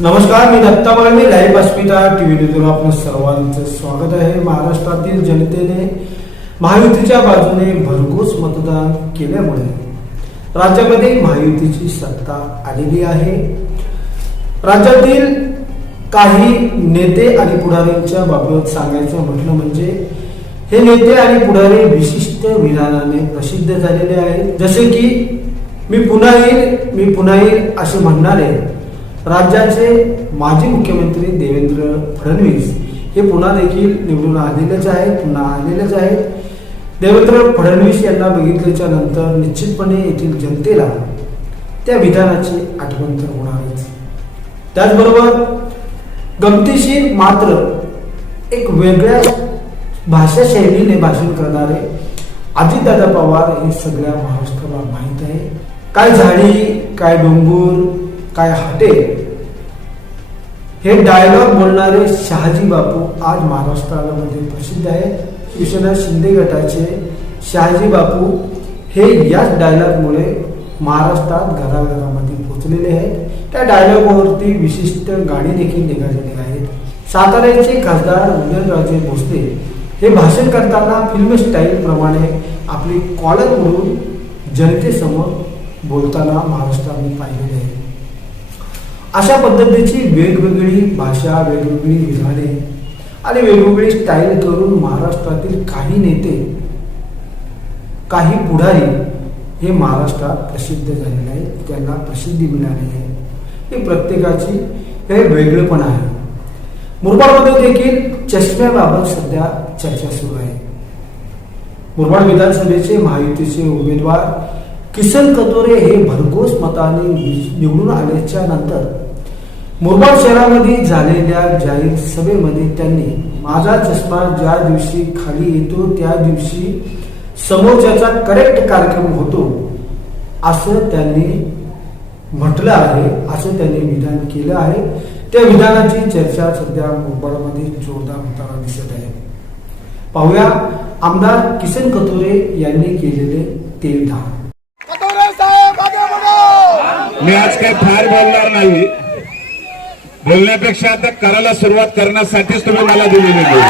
नमस्कार मी Datta Mali live Asmita TV न्यूजवर आपलं सर्वांचं स्वागत आहे. महाराष्ट्रातील जनतेने महायुतीच्या बाजूने भरघोस मतदान केल्यामुळे राज्यामध्ये महायुतीची सत्ता आलेली आहे. राज्यातील काही नेते आणि पुढाऱ्यांच्या बाबत सांगायचं म्हटलं म्हणजे हे नेते आणि पुढारी विशिष्ट विधानाने प्रसिद्ध झालेले आहेत. जसे की मी पुन्हा येईल मी पुन्हा येईल असे म्हणणारे राज्याचे माजी मुख्यमंत्री देवेंद्र फडणवीस हे पुन्हा देखील निवडून आलेलेच आहेत पुन्हा आलेलेच आहेत. देवेंद्र फडणवीस यांना बघितल्याच्या नंतर निश्चितपणे येथील जनतेला त्या विधानाची आठवण तर होणारच. त्याचबरोबर गमतीशीर मात्र एक वेगळ्या भाषा शैलीने भाषण करणारे अजितदादा पवार हे सगळ्या महाराष्ट्राला माहीत आहे. काय झाडी काय डोंगर काय हाटे? हे डायलॉग बोलणारे शहाजी बापू आज महाराष्ट्रामध्ये म्हणजे प्रसिद्ध आहे शिवसेना शिंदे गटाचे शहाजी बापू हे याच डायलॉगमुळे महाराष्ट्रात घराघरामध्ये पोहोचलेले आहेत. त्या डायलॉगवरती विशिष्ट गाणी देखील निघालेली आहेत. साताऱ्याचे खासदार उदयनराजे भोसले हे भाषण करताना फिल्म स्टाईलप्रमाणे आपली कॉलर म्हणून जनतेसमोर बोलताना महाराष्ट्राने पाहिलेले आहे. अशा पद्धतीची वेगवेगळी भाषा वेगवेगळी विधाने आणि वेगवेगळी स्टाईल करून महाराष्ट्रातील काही नेते काही पुढारी हे महाराष्ट्रात प्रसिद्ध झालेले आहेत. त्यांना प्रसिद्धी मिळाली आहे. ही प्रत्येकाची हे वेगळेपण आहे. मुरबाडमध्ये देखील चष्म्याबाबत सध्या चर्चा सुरू आहे. मुरबाड विधानसभेचे महायुतीचे उमेदवार किसन कतोरे हे भरघोस मताने निवडून आल्याच्यानंतर मुरबाड शहरामध्ये झालेल्या जाहीर सभेमध्ये त्यांनी माझा चष्मा ज्या दिवशी खाली येतो त्या दिवशी समोरच्याचा करेक्ट कार्यक्रम होतो असं त्यांनी म्हटलं आहे असं त्यांनी विधान केलं आहे. त्या विधानाची चर्चा सध्या मुरबाडमध्ये जोरदार होताना दिसत आहे. पाहूया. आमदार किसन कतोरे यांनी केलेले ते विधान मी आज काही फार बोलणार नाही. बोलण्यापेक्षा आता करायला सुरुवात करण्यासाठीच तुम्ही मला दिलेली आहे.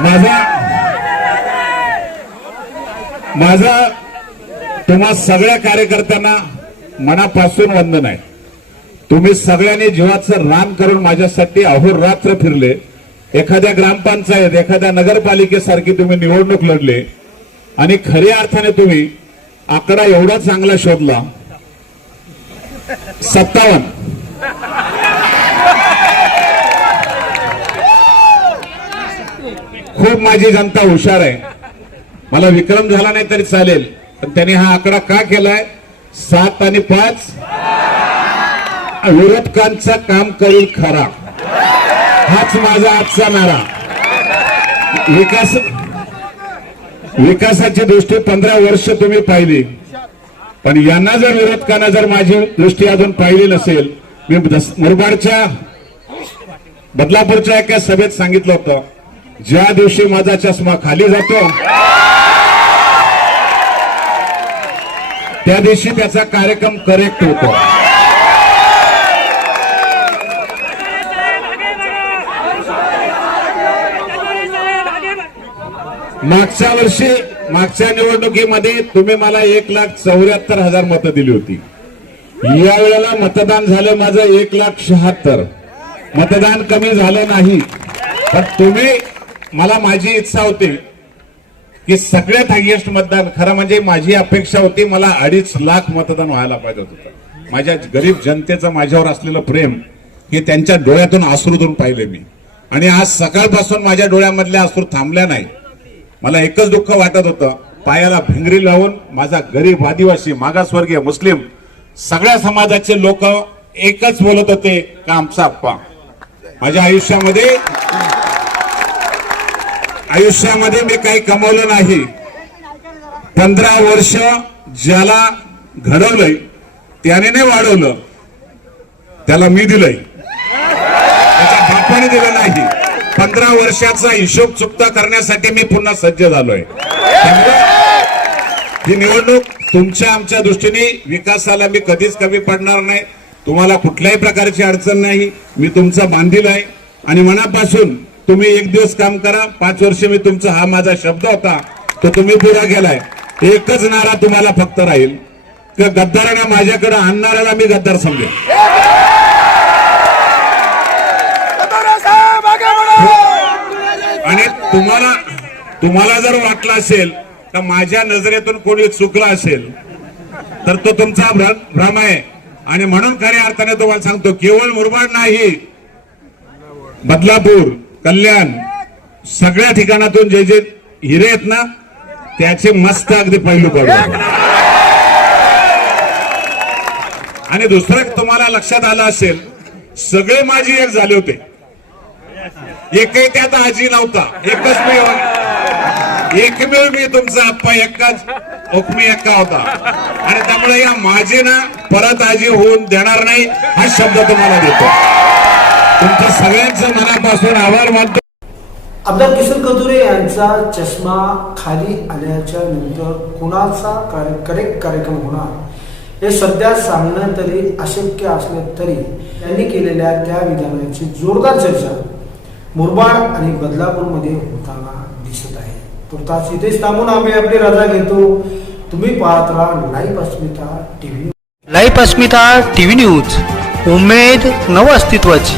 माझा माझा तुम्हा सगळ्या कार्यकर्त्यांना मनापासून वंदन आहे. तुम्ही सगळ्यांनी जीवाचं रान करून माझ्यासाठी अहोरात्र फिरले. एखाद्या ग्रामपंचायत एखाद्या नगरपालिकेसारखी तुम्ही निवडणूक लढले. आणि खऱ्या अर्थाने तुम्ही आकडा एवढा चांगला शोधला. सत्तावन्न. खूप माझी जनता हुशार आहे. मला विक्रम झाला नाही तरी चालेल. पण त्यांनी हा आकडा का केलाय? सात आणि पाच. विरोधकांचं काम करील खरा. हाच माझा आजचा नारा. विकास विकासाची दृष्टी पंधरा वर्ष तुम्ही पाहिली. पण यांना जर विरोधकांना जर माझी दृष्टी अजून पाहिली नसेल मी मुरबाडच्या बदलापूरच्या एका सभेत सांगितलं होतं ज्या दिवशी माझा चष्मा खाली जातो त्या दिवशी त्याचा कार्यक्रम करेक्ट होतो. मागच्या वर्षी मागच्या निवडणुकीमध्ये तुम्ही मला एक लाख चौऱ्याहत्तर हजार मतं दिली होती. या वेळेला मतदान झालं माझं एक लाख शहात्तर. मतदान कमी झालं नाही. पण तुम्ही मला माझी इच्छा होती की सगळ्यात हायएस्ट मतदान खरं म्हणजे माझी अपेक्षा होती मला अडीच लाख मतदान व्हायला पाहिजे होतं. माझ्या गरीब जनतेचं माझ्यावर असलेलं प्रेम हे त्यांच्या डोळ्यातून अश्रूतून पाहिले मी. आणि आज सकाळपासून माझ्या डोळ्यामधल्या अश्रू थांबल्या नाही मला एकच दुःख वाटत होतं. पायाला भिंगरी लावून माझा गरीब आदिवासी मागासवर्गीय मुस्लिम सगळ्या समाजाचे लोक एकच बोलत होते का आमचा अप्पा. माझ्या आयुष्यामध्ये आयुष्यामध्ये मी काही कमवलं नाही. पंधरा वर्ष ज्याला घडवलंय त्याने नाही वाढवलं. त्याला मी दिलंय. कोणी दिलं नाही. पंधरा वर्षाचा हिशोब चुकता करण्यासाठी मी पुन्हा सज्ज झालोय. ही निवडणूक तुमच्या आमच्या दृष्टीने विकासाला मी कधीच कमी पडणार नाही. तुम्हाला कुठल्याही प्रकारची अडचण नाही. मी तुमचा बांधील आहे. आणि मनापासून तुम्ही एक दिवस काम करा. पाच वर्ष मी तुमचा हा माझा शब्द होता. तो तुम्ही पुरा केलाय एकच नारा तुम्हाला फक्त राहील. की गद्दारांना माझ्याकडे आणणाऱ्याला मी गद्दार समजेल तुम्हाला तुम्हाला जर वाटलं असेल तर माझ्या नजरेतून कोणी चुकला असेल तर तो तुमचा भ्रम आहे. आणि म्हणून खऱ्या अर्थाने तुम्हाला सांगतो केवळ मुरबाड नाही बदलापूर कल्याण सगळ्या ठिकाणातून जे जे हिरे आहेत ना त्याचे मस्त अगदी पैलू पडले आणि दुसरं तुम्हाला लक्षात आलं असेल सगळे माझी एक झाले होते. एकही त्यात आजी नव्हता. एकच मी एकमेव मी तुमचा आप्पा एकच हुकमी एक्का होता. आणि त्यामुळे या माझे ना परत आजी होऊन देणार नाही हा शब्द तुम्हाला देतो. तुमच्या सगळ्यांचं मनापासून आभार मानतो. आमदार किशोर कदुरे यांचा चष्मा खाली आल्याच्यानंतर कुणाचा कार्य- करेक्ट कार्यक्रम होणार? हे सध्या सांगणं तरी अशक्य असले तरी त्यांनी केलेल्या त्या विधानाची जोरदार चर्चा. मुरबाड आणि बदलापूरमध्ये होताना दिसत आहे. तुर्तास इथेच थांबून आम्ही आपली रजा घेतो. तुम्ही पाहत राहा live Asmita TV live Asmita TV news. उमेद नव अस्तित्वाची